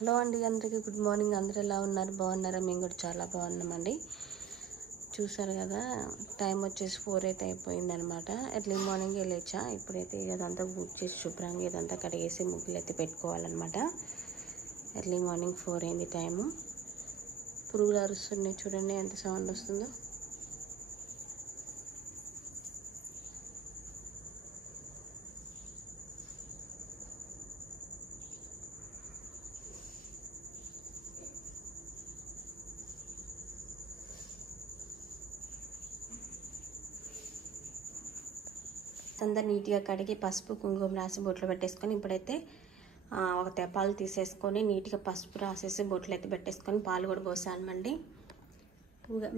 Hello అండి, అందరికీ good morning. అందరూ ఎలా ఉన్నారు? బాగున్నారా? మేము కూడా చాలా బాగున్నామండి. చూసారు కదా, టైం వచ్చేసి 4 అయితే అయిపోయింది అనమాట. ఎర్లీ మార్నింగే లేచా. ఇప్పుడైతే ఇదంతా బుక్ చేసి శుభ్రంగా ఇదంతా కడిగేసి ముగ్గులు అయితే పెట్టుకోవాలన్నమాట. ఎర్లీ మార్నింగ్ 4 అయింది టైము. పురుగులు అరుస్తున్నాయి, చూడండి ఎంత సౌండ్ వస్తుందో. అంతా నీట్గా కడిగి పసుపు కుంకుమ రాసి బొట్లు పెట్టేసుకొని ఇప్పుడైతే ఒక తెపాలు తీసేసుకొని నీట్గా పసుపు రాసేసి బొట్లు అయితే పెట్టేసుకొని పాలు కూడా పోసామండి.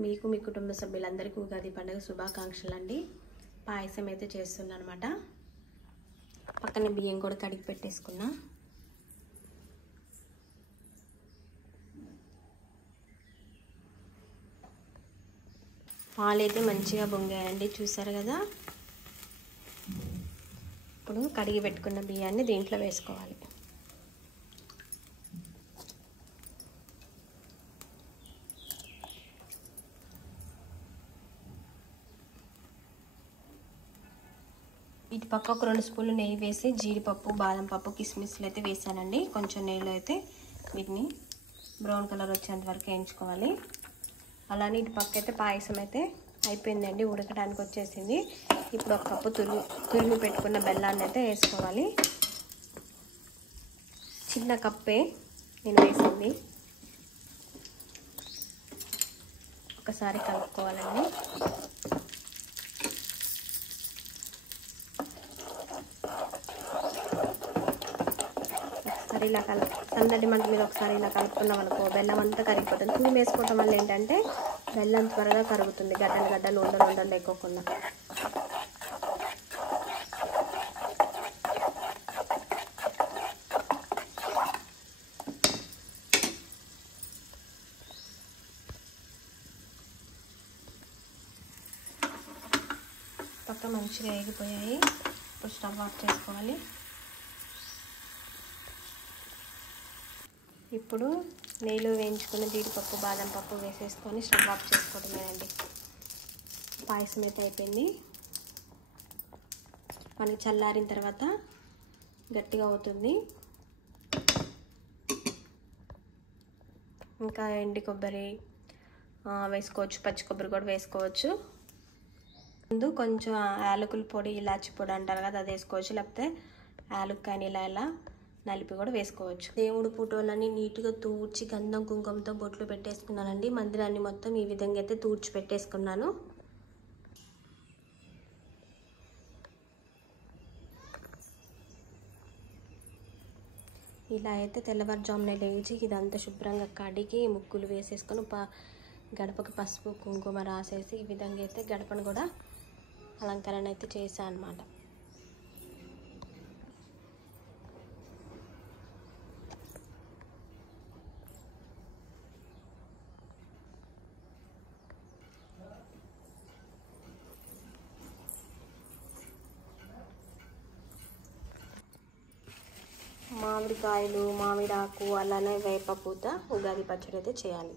మీకు మీ కుటుంబ సభ్యులందరికీ ఉగాది పండుగ శుభాకాంక్షలు అండి. పాయసం అయితే చేస్తున్నా అనమాట. పక్కన బియ్యం కూడా కడిగి పెట్టేసుకున్నా. పాలు అయితే మంచిగా పొంగాయండి, చూసారు కదా. ఇప్పుడు కడిగి పెట్టుకున్న బియ్యాన్ని దీంట్లో వేసుకోవాలి. ఇటు పక్క ఒక 2 స్పూన్లు నెయ్యి వేసి జీడిపప్పు, బాదం పప్పు, కిస్మిస్లు అయితే వేసానండి. కొంచెం నెయ్యిలో అయితే వీటిని బ్రౌన్ కలర్ వచ్చేంత వరకు వేయించుకోవాలి. అలానే ఇటు పక్క అయితే పాయసం అయితే అయిపోయిందండి, ఉడకడానికి వచ్చేసింది. ఇప్పుడు ఒక కప్పు తురిమి పెట్టుకున్న బెల్లాన్ని అయితే వేసుకోవాలి. చిన్న కప్పే నేను వేసింది. ఒకసారి కలుపుకోవాలండి. ఒకసారి ఇలా సన్నటి మంట మీద ఒకసారి ఇలా కలుపుకున్నాం అనుకో, బెల్లం అంతా కరిగిపోతుంది. తురిమి వేసుకోవటం వల్ల ఏంటంటే బెల్లం త్వరగా కరుగుతుంది, గడ్డలు ఉండలు లేకోకుండా. పక్క మంచిగా వేగిపోయాయి. ఇప్పుడు స్టవ్ ఆఫ్ చేసుకోవాలి. ఇప్పుడు నెయ్యిలో వేయించుకున్న జీడిపప్పు, బాదం పప్పు వేసేసుకొని స్టవ్ ఆఫ్ చేసుకోవడమేనండి. పాయసం అయితే అయిపోయింది. మనకి చల్లారిన తర్వాత గట్టిగా అవుతుంది. ఇంకా ఎండి కొబ్బరి వేసుకోవచ్చు, పచ్చి కొబ్బరి కూడా వేసుకోవచ్చు. ముందు కొంచెం యాలకుల పొడి, ఇలాచి పొడి అంటారు కదా, అది వేసుకోవచ్చు. లేకపోతే యాలక్కాయని ఇలా నలిపి కూడా వేసుకోవచ్చు. దేవుడు ఫోటోలన్నీ నీట్గా తూడ్చి గంధం కుంకుమతో బొట్లు పెట్టేసుకున్నానండి. మందిరాన్ని మొత్తం ఈ విధంగా అయితే తూడ్చి పెట్టేసుకున్నాను. ఇలా అయితే తెల్లవారుజామున లేచి ఇదంతా శుభ్రంగా కడిగి ముగ్గులు వేసేసుకొని గడపకు పసుపు కుంకుమ రాసేసి ఈ విధంగా అయితే గడపను కూడా అలంకరణ అయితే చేశాను అన్నమాట. మామిడికాయలు, మామిడాకు, అలానే వేప పూత, ఉగాది పచ్చడి అయితే చేయాలి.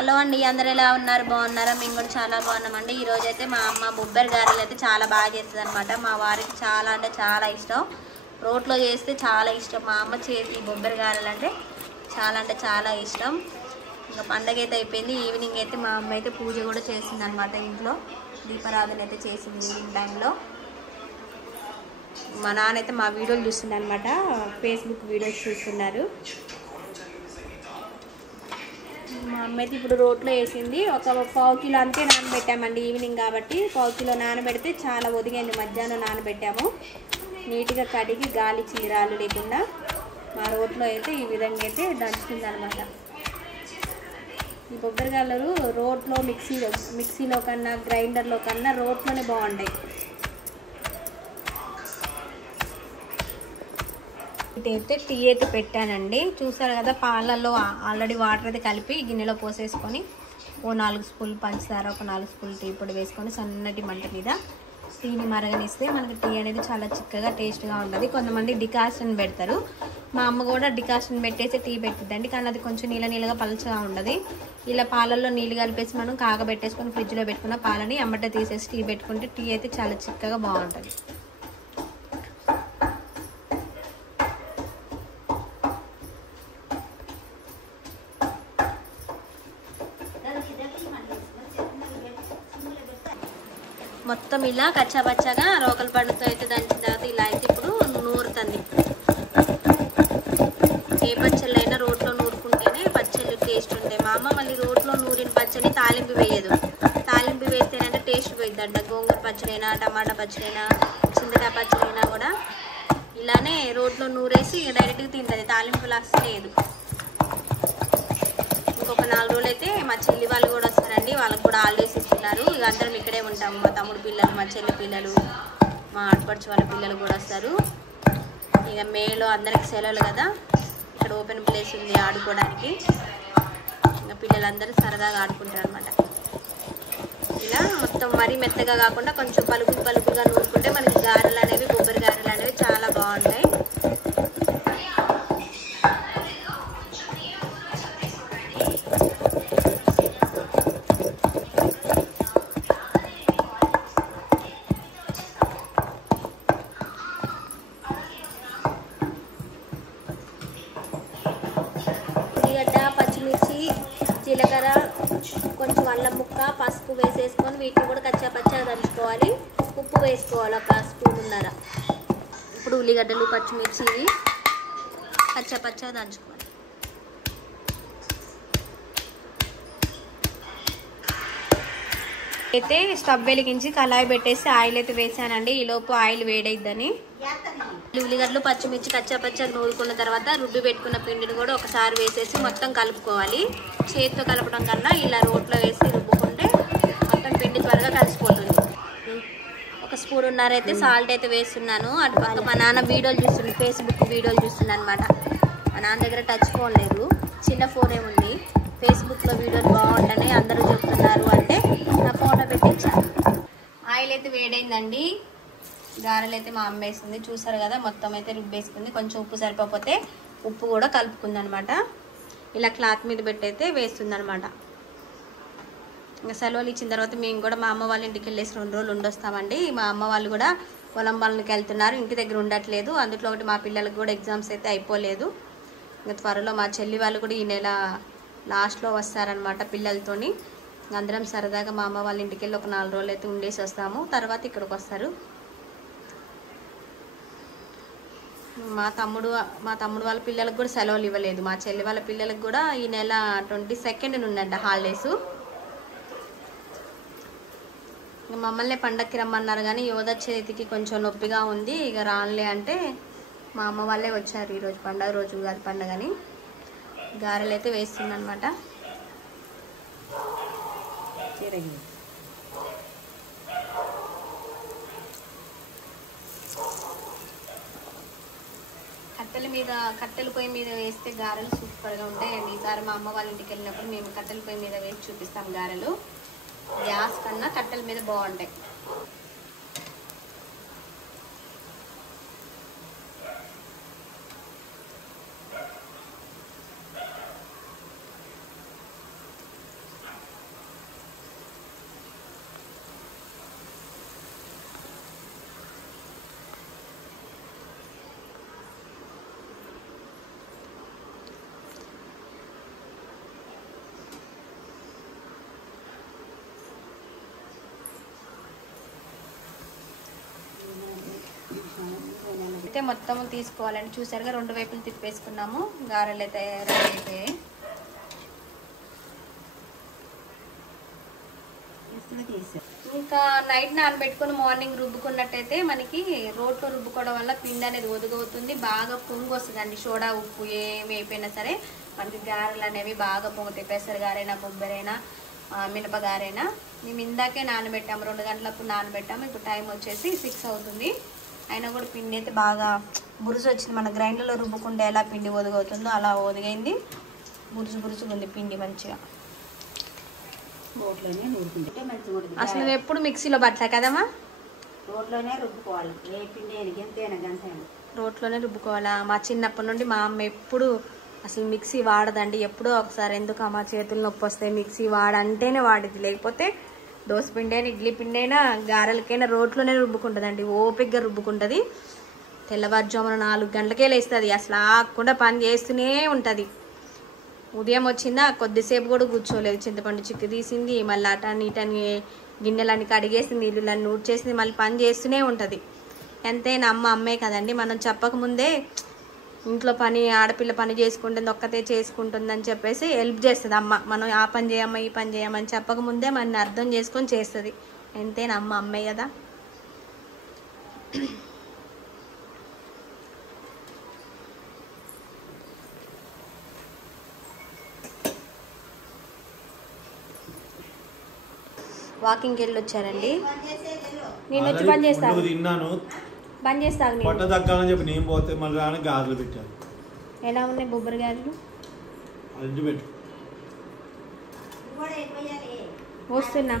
హలో అండి, అందరూ ఎలా ఉన్నారు? బాగున్నారా? మేము కూడా చాలా బాగున్నామండి. ఈరోజు అయితే మా అమ్మ బొబ్బరి గారెలు అయితే చాలా బాగా చేస్తుంది అనమాట. మా వారికి చాలా అంటే చాలా ఇష్టం, రోట్లో చేస్తే చాలా ఇష్టం. మా అమ్మ చేతి బొబ్బరి గారెలు అంటే చాలా ఇష్టం. ఇంకా పండగ అయితే అయిపోయింది. ఈవినింగ్ అయితే మా అమ్మ అయితే పూజ కూడా చేసింది అనమాట. ఇంట్లో దీపారాధన అయితే చేసింది ఈవినింగ్ టైంలో. మా నాన్న అయితే మా వీడియోలు చూస్తుంది అనమాట, ఫేస్బుక్ వీడియోస్ చూస్తున్నారు. మా అమ్మ అయితే ఇప్పుడు రోట్లో వేసింది. ఒక పావు కిలో అంతే నానబెట్టామండి, ఈవినింగ్ కాబట్టి. పావు కిలో నానబెడితే చాలా ఒదిగండి. మధ్యాహ్నం నానబెట్టాము, నీట్గా కడిగి గాలి చీరాలు లేకుండా మా రోట్లో అయితే ఈ విధంగా అయితే దంచుతుంది అనమాట. ఈ బొబ్బరిగాయలు రోట్లో మిక్సీలో కన్నా గ్రైండర్లో కన్నా రోట్లోనే బాగుంటాయి. ఇటైతే టీ అయితే పెట్టానండి, చూసారు కదా. పాలల్లో ఆల్రెడీ వాటర్ అయితే కలిపి గిన్నెలో పోసేసుకొని ఓ 4 స్పూన్లు పంచదార, ఒక 4 స్పూన్లు టీ పొడి వేసుకొని సన్నటి మంట మీద టీని మరగనిస్తే మనకి టీ అనేది చాలా చిక్కగా టేస్ట్గా ఉంటుంది. కొంతమంది డికాషన్ పెడతారు, మా అమ్మ కూడా డికాషన్ పెట్టేసి టీ పెట్టిద్దండి. కానీ అది కొంచెం నీళ్ళగా పలుచగా ఉండదు. ఇలా పాలల్లో నీళ్ళు కలిపేసి మనం కాగబెట్టేసుకొని ఫ్రిడ్జ్లో పెట్టుకున్న పాలని అమ్మటే తీసేసి టీ పెట్టుకుంటే టీ అయితే చాలా చిక్కగా బాగుంటుంది. మొత్తం ఇలా కచ్చాపచ్చాగా రోకల పండుతో అయితే దంచిన తర్వాత ఇలా అయితే ఇప్పుడు నూరుతుంది. ఏ పచ్చళ్ళు అయినా రోట్లో నూరుకుంటేనే పచ్చళ్ళు టేస్ట్ ఉంటాయి. మా అమ్మ మళ్ళీ రోట్లో నూరిన పచ్చడి తాలింపు వేయదు. తాలింపు వేస్తేనంటే టేస్ట్ పోయిద్దంట. గోంగూర పచ్చడైనా, టమాటా పచ్చడైనా, చింతకాయ పచ్చడైనా కూడా ఇలానే రోట్లో నూరేసి డైరెక్ట్గా తింటుంది, తాలింపులు అస్సలేదు. ఇంకొక 4 రోజులు అయితే మా చెల్లి వాళ్ళు కూడా వస్తారండి, వాళ్ళకి కూడా హాలిడేస్ ఇస్తున్నారు. ఇక అందరం ఇక్కడే ఉంటాము. మా తమ్ముడు పిల్లలు, మా చెల్లి పిల్లలు, మా ఆడపడుచు వాళ్ళ పిల్లలు కూడా వస్తారు. ఇక మేలో అందరికి సెలవులు కదా, ఇక్కడ ఓపెన్ ప్లేస్ ఉంది ఆడుకోవడానికి. ఇంకా పిల్లలందరూ సరదాగా ఆడుకుంటారు అనమాట. ఇలా మొత్తం మరీ మెత్తగా కాకుండా కొంచెం పలుకులుగా నూరుకుంటే మనకి గారెలు అనేవి, కొబ్బరి గారెలు అనేవి చాలా బాగుంటాయి. పచ్చిమిర్చి, జీలకర్ర, కొంచెం అల్లం ముక్క, పసుపు వేసేసుకొని వీటిని కూడా కచ్చాపచ్చగా దంచుకోవాలి. ఉప్పు వేసుకోవాలి ఒక స్పూన్నర. ఇప్పుడు ఉల్లిగడ్డలు, పచ్చిమిర్చి ఇవి కచ్చాపచ్చగా దంచుకోవాలి. అయితే స్టవ్ వెలిగించి కళాయి పెట్టేసి ఆయిల్ అయితే వేసానండి. ఈలోపు ఆయిల్ వేడైద్దని ఉల్లిగడ్డలు, పచ్చిమిర్చి కచ్చాపచ్చగా నూరుకున్న తర్వాత రుబ్బి పెట్టుకున్న పిండిని కూడా ఒకసారి వేసేసి మొత్తం కలుపుకోవాలి. చేతితో కలపడం కన్నా ఇలా రోట్లో వేసి రుబ్బుకుంటే మొత్తం పిండి త్వరగా కలిసిపోతుంది. ఒక స్పూన్నర అయితే సాల్ట్ అయితే వేస్తున్నాను. అటు పక్క మా నాన్న వీడియోలు చూస్తుంది, ఫేస్బుక్ వీడియోలు చూస్తుంది అనమాట. మా నాన్న దగ్గర టచ్ ఫోన్ లేదు, చిన్న ఫోనే ఉంది. ఫేస్బుక్లో వీడియోలు బాగుంటాయి అందరూ చెప్తున్నారు అంటే నా ఫోన్లో పెట్టించాను. ఆయిల్ అయితే వేడైందండి. గారెలు అయితే మా అమ్మ వేస్తుంది, చూసారు కదా. మొత్తం అయితే రుబ్బేసుకుంది. కొంచెం ఉప్పు సరిపోతే ఉప్పు కూడా కలుపుకుంది అనమాట. ఇలా క్లాత్ మీద పెట్టి అయితే వేస్తుంది అనమాట. ఇంకా సెలవులు ఇచ్చిన తర్వాత మేము కూడా మా అమ్మ వాళ్ళ ఇంటికి వెళ్ళేసి 2 రోజులు ఉండొస్తామండి. మా అమ్మ వాళ్ళు కూడా పొలం పనులకి వెళ్తున్నారు, ఇంటి దగ్గర ఉండట్లేదు. అందులో ఒకటి మా పిల్లలకు కూడా ఎగ్జామ్స్ అయితే అయిపోలేదు. ఇంకా త్వరలో మా చెల్లి వాళ్ళు కూడా ఈ నెల లాస్ట్లో వస్తారనమాట పిల్లలతోని. అందరం సరదాగా మా అమ్మ వాళ్ళ ఇంటికి వెళ్ళి ఒక 4 రోజులు అయితే ఉండేసి వస్తాము. తర్వాత ఇక్కడికి వస్తారు. మా తమ్ముడు వాళ్ళ పిల్లలకు కూడా సెలవులు ఇవ్వలేదు. మా చెల్లి వాళ్ళ పిల్లలకు కూడా ఈ నెల 22nd ఉందంట హాలిడేస్. మమ్మల్ని పండక్కి రమ్మన్నారు కానీ యోధ చేతికి కొంచెం నొప్పిగా ఉంది, ఇక రానులే అంటే మా అమ్మ వాళ్ళే వచ్చారు ఈరోజు పండగ రోజు, ఉగాది పండగని. గారెలు అయితే వేస్తుందన్నమాట. కట్టెల పొయ్యి మీద వేస్తే గారెలు సూపర్గా ఉంటాయండి. ఈసారి మా అమ్మ వాళ్ళ ఇంటికి వెళ్ళినప్పుడు మేము కట్టెల పొయ్యి మీద వేసి చూపిస్తాం గారెలు. గ్యాస్ కన్నా కట్టెల మీద బాగుంటాయి. అయితే మొత్తం తీసుకోవాలండి. చూసారుగా 2 వైపులు తిప్పేసుకున్నాము. గారెలు అయితే రెడీ అయిపోయాయి. ఇంకా నైట్ నానబెట్టుకొని మార్నింగ్ రుబ్బుకున్నట్టయితే మనకి రోట్లో రుబ్బుకోవడం వల్ల పిండి అనేది ఒదుగవుతుంది, బాగా పొంగు వస్తుందండి. సోడా ఉప్పు ఏమి అయిపోయినా సరే మనకి గారెలు అనేవి బాగా పొంగుతాయి. పెసరు గారైనా, కొబ్బరైనా, మినపగారైనా. మేము ఇందాకే నానబెట్టాము, 2 గంటలకు నానబెట్టాము. ఇప్పుడు టైం వచ్చేసి 6 అవుతుంది. అయినా కూడా పిండి అయితే బాగా బురుసు వచ్చింది. మన గ్రైండర్లో రుబ్బుకుంటే ఎలా పిండి ఒదుగవుతుందో అలా ఒదిగైంది. బురుసుగా ఉంది పిండి మంచిగా. రోట్లోనే నూరుకుంటే మంచిగా ఉంటుంది. అసలు ఎప్పుడు మిక్సీలో పట్టలే కదమ్మా, రోట్లోనే రుబ్బుకోవాలి. ఏ పిండి ఎంతైనా గంటైనా రోట్లోనే రుబ్బుకోవాలా. మా చిన్నప్పటి నుండి మా అమ్మ ఎప్పుడు అసలు మిక్సీ వాడదండి. ఎప్పుడో ఒకసారి ఎందుకు మా చేతులు నొప్పి వస్తాయి మిక్సీ వాడంటేనే వాడిది. లేకపోతే దోసపిండి అయినా, ఇడ్లీ పిండి అయినా, గారెలకైనా రోట్లోనే రుబ్బుకుంటుందండి. ఓపికగా రుబ్బుకుంటుంది. తెల్లవారుజామున 4 గంటలకే లేస్తుంది. అసలు ఆకుండా పని చేస్తూనే ఉంటుంది. ఉదయం వచ్చిందా కొద్దిసేపు కూడా కూర్చోలేదు. చింతపండు చిక్కు తీసింది, మళ్ళీ అటని ఇటని గిన్నెలన్నీ కడిగేసింది, ఇల్లులన్నీ ఊడ్చేసింది, మళ్ళీ పని చేస్తూనే ఉంటుంది. ఎంతైనా అమ్మే కదండి. మనం చెప్పకముందే ఇంట్లో పని, ఆడపిల్ల పని చేసుకుంటుంది, ఒక్కతే చేసుకుంటుందని చెప్పేసి హెల్ప్ చేస్తుంది అమ్మ. మనం ఆ పని చేయమ్మా, ఈ పని చేయమని చెప్పకముందే మనని అర్థం చేసుకొని చేస్తుంది. ఎంతైనా అమ్మే కదా. వాకింగ్కి వెళ్ళి వచ్చారండి. నేను వచ్చి పని చేస్తాను, తిన్నాను, పని చేస్తాను. పొట్ట తగ్గాలని చెప్పి నేను పోతే మళ్ళీ రాని గాజులు పెట్టాను. ఎలా ఉన్నాయి బొబ్బరి గారెలు? అది పెట్టు వస్తున్నా.